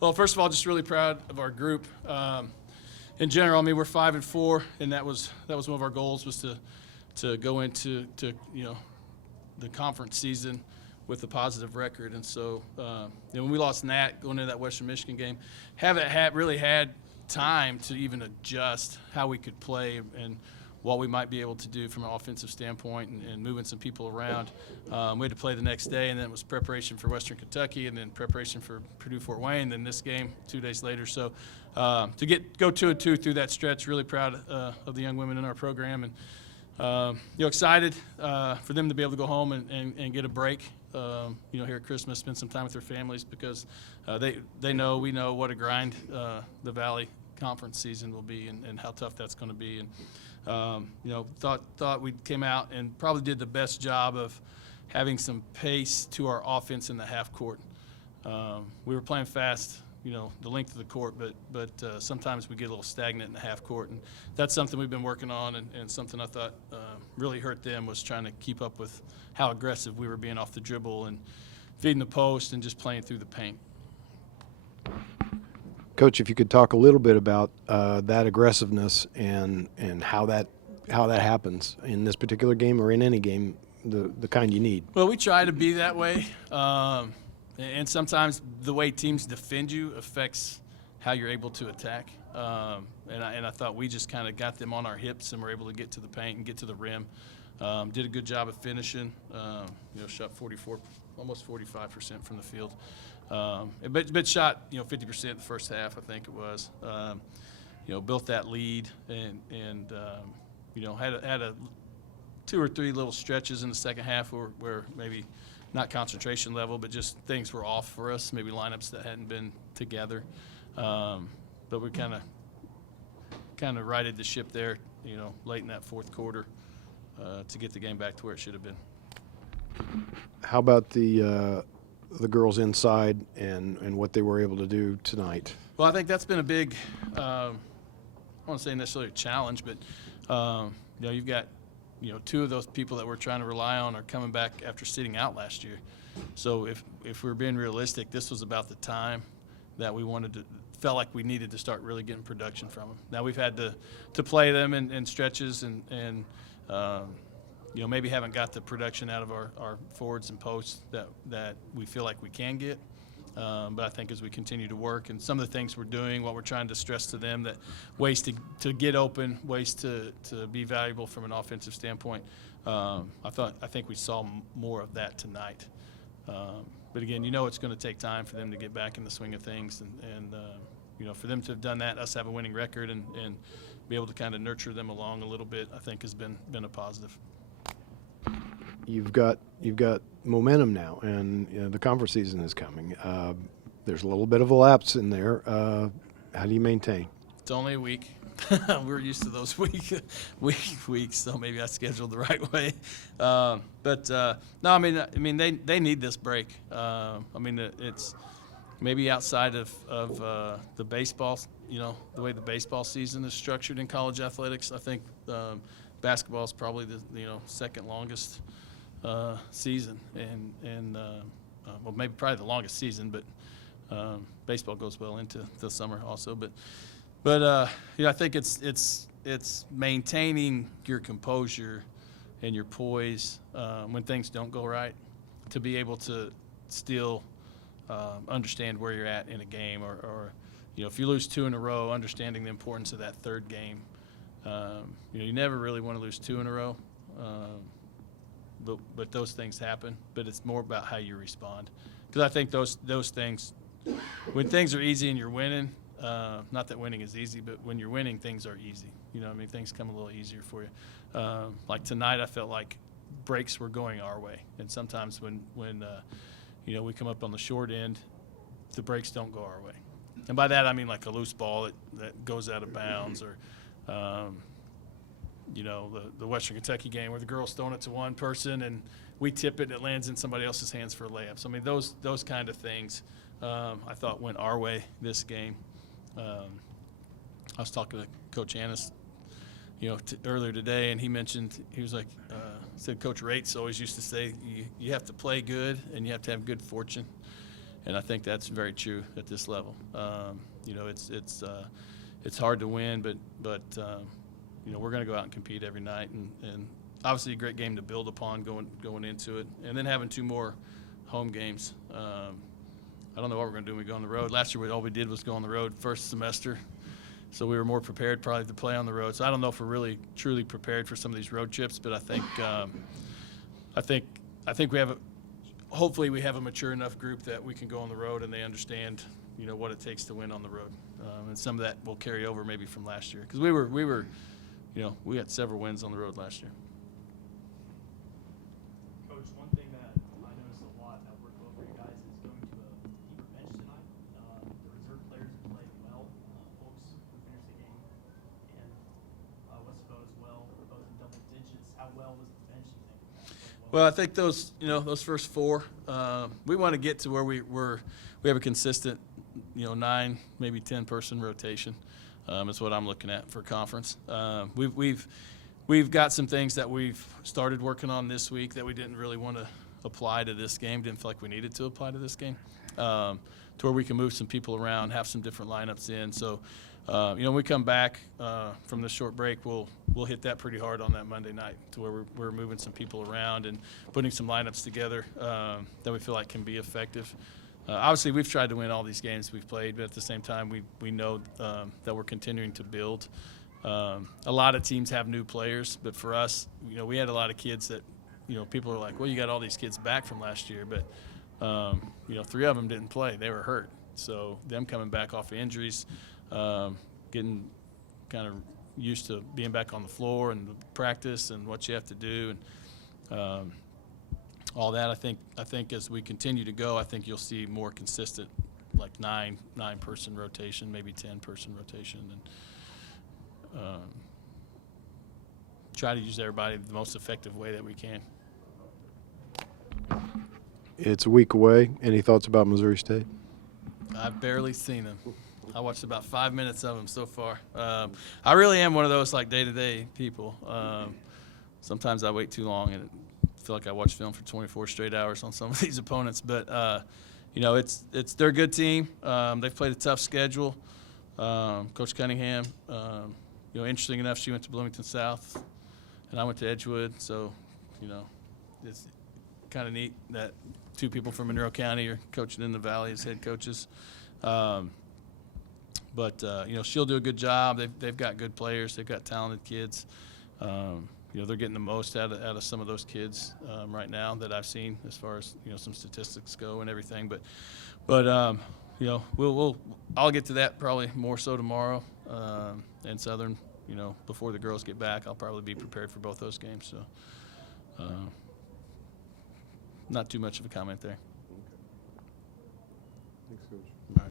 Well, first of all, just really proud of our group. In general, I mean, we're 5-4, and that was one of our goals, was to go into the conference season with a positive record. And so, when we lost Nat going into that Western Michigan game, haven't really had time to even adjust how we could play and what we might be able to do from an offensive standpoint and moving some people around. We had to play the next day, and then it was preparation for Western Kentucky, and then preparation for Purdue-Fort Wayne, then this game 2 days later. So to go 2-2 through that stretch, really proud of the young women in our program, and excited for them to be able to go home and get a break. Here at Christmas, spend some time with their families, because we know what a grind the Valley Conference season will be, and how tough that's going to be. And thought we came out and probably did the best job of having some pace to our offense in the half court. We were playing fast, the length of the court, but sometimes we get a little stagnant in the half court, and that's something we've been working on, and something I thought really hurt them was trying to keep up with how aggressive we were being off the dribble and feeding the post and just playing through the paint. Coach, if you could talk a little bit about that aggressiveness and how that happens in this particular game or in any game, the kind you need. Well, we try to be that way, and sometimes the way teams defend you affects how you're able to attack. And I thought we just kind of got them on our hips and were able to get to the paint and get to the rim. Did a good job of finishing. Shot 44, almost 45% from the field. But shot 50% the first half, I think it was. Built that lead and had a 2 or 3 little stretches in the second half where maybe not concentration level, but just things were off for us, maybe lineups that hadn't been together. But we kind of righted the ship there, late in that fourth quarter to get the game back to where it should have been. How about the girls inside and what they were able to do tonight? Well, I think that's been a big, I don't want to say necessarily a challenge, but you've got 2 of those people that we're trying to rely on are coming back after sitting out last year. So if we're being realistic, this was about the time that we felt like we needed to start really getting production from them. Now we've had to play them in stretches and maybe haven't got the production out of our forwards and posts that we feel like we can get. But I think as we continue to work and some of the things we're doing, what we're trying to stress to them, that ways to get open, ways to be valuable from an offensive standpoint, I think we saw more of that tonight. But again, it's going to take time for them to get back in the swing of things, and for them to have done that, us have a winning record and be able to kind of nurture them along a little bit, I think has been a positive. You've got momentum now, and the conference season is coming. There's a little bit of a lapse in there. How do you maintain? It's only a week. We're used to those weeks, so maybe I scheduled the right way. But no, I mean they need this break. It's maybe outside of the baseball, the way the baseball season is structured in college athletics. I think basketball is probably the second longest season, and well, maybe probably the longest season, but baseball goes well into the summer also. But I think it's maintaining your composure and your poise when things don't go right, to be able to still understand where you're at in a game, or if you lose 2 in a row, understanding the importance of that third game. You never really want to lose 2 in a row, but those things happen. But it's more about how you respond, because I think those things, when things are easy and you're winning, not that winning is easy, but when you're winning, things are easy. Things come a little easier for you. Like tonight, I felt like breaks were going our way, and sometimes when we come up on the short end, the breaks don't go our way. And by that I mean like a loose ball that goes out of bounds, or the Western Kentucky game where the girl's throwing it to one person and we tip it and it lands in somebody else's hands for a layup. So, those kind of things I thought went our way this game. I was talking to Coach Annis, earlier today, and he mentioned, he was like, said Coach Rates always used to say, you have to play good and you have to have good fortune. and I think that's very true at this level. You know, it's hard to win, but you know, we're going to go out and compete every night, and obviously a great game to build upon going into it, and then having 2 more home games. I don't know what we're going to do when we go on the road. Last year, all we did was go on the road first semester, so we were more prepared probably to play on the road. So I don't know if we're really truly prepared for some of these road trips, but I think we have hopefully we have a mature enough group that we can go on the road and they understand, you know, what it takes to win on the road, and some of that will carry over maybe from last year, because we were you know, we had several wins on the road last year. Coach, one thing that I noticed a lot that worked well for you guys is going to a deeper bench tonight. The reserve players have played well. Folks who finished the game, and Westboro as well, were both in double digits. How well was the bench, you think? Well, I think those first 4, we want to get to where we have a consistent, you know, 9, maybe 10 person rotation. Is what I'm looking at for conference. We've got some things that we've started working on this week that we didn't really want to apply to this game. Didn't feel like we needed to apply to this game, to where we can move some people around, have some different lineups in. So, you know, when we come back from this short break, we'll hit that pretty hard on that Monday night, to where we're moving some people around and putting some lineups together that we feel like can be effective. Obviously, we've tried to win all these games we've played, but at the same time, we know that we're continuing to build. A lot of teams have new players, but for us, you know, we had a lot of kids that, you know, people are like, well, you got all these kids back from last year, but, you know, 3 of them didn't play. They were hurt. So them coming back off of injuries, getting kind of used to being back on the floor and practice and what you have to do, and all that. I think as we continue to go, I think you'll see more consistent, like 9 person rotation, maybe 10 person rotation, and try to use everybody the most effective way that we can. It's a week away. Any thoughts about Missouri State? I've barely seen them. I watched about 5 minutes of them so far. I really am one of those like day-to-day people. Sometimes I wait too long and feel like I watch film for 24 straight hours on some of these opponents. But you know, they're a good team. They've played a tough schedule. Coach Cunningham, you know, interesting enough, she went to Bloomington South, and I went to Edgewood. So, you know, it's kind of neat that 2 people from Monroe County are coaching in the Valley as head coaches. But you know, she'll do a good job. They've got good players. They've got talented kids. You know, they're getting the most out of some of those kids right now that I've seen, as far as, you know, some statistics go and everything. But you know, I'll get to that probably more so tomorrow. And Southern, you know, before the girls get back, I'll probably be prepared for both those games. So not too much of a comment there. Thanks, Coach.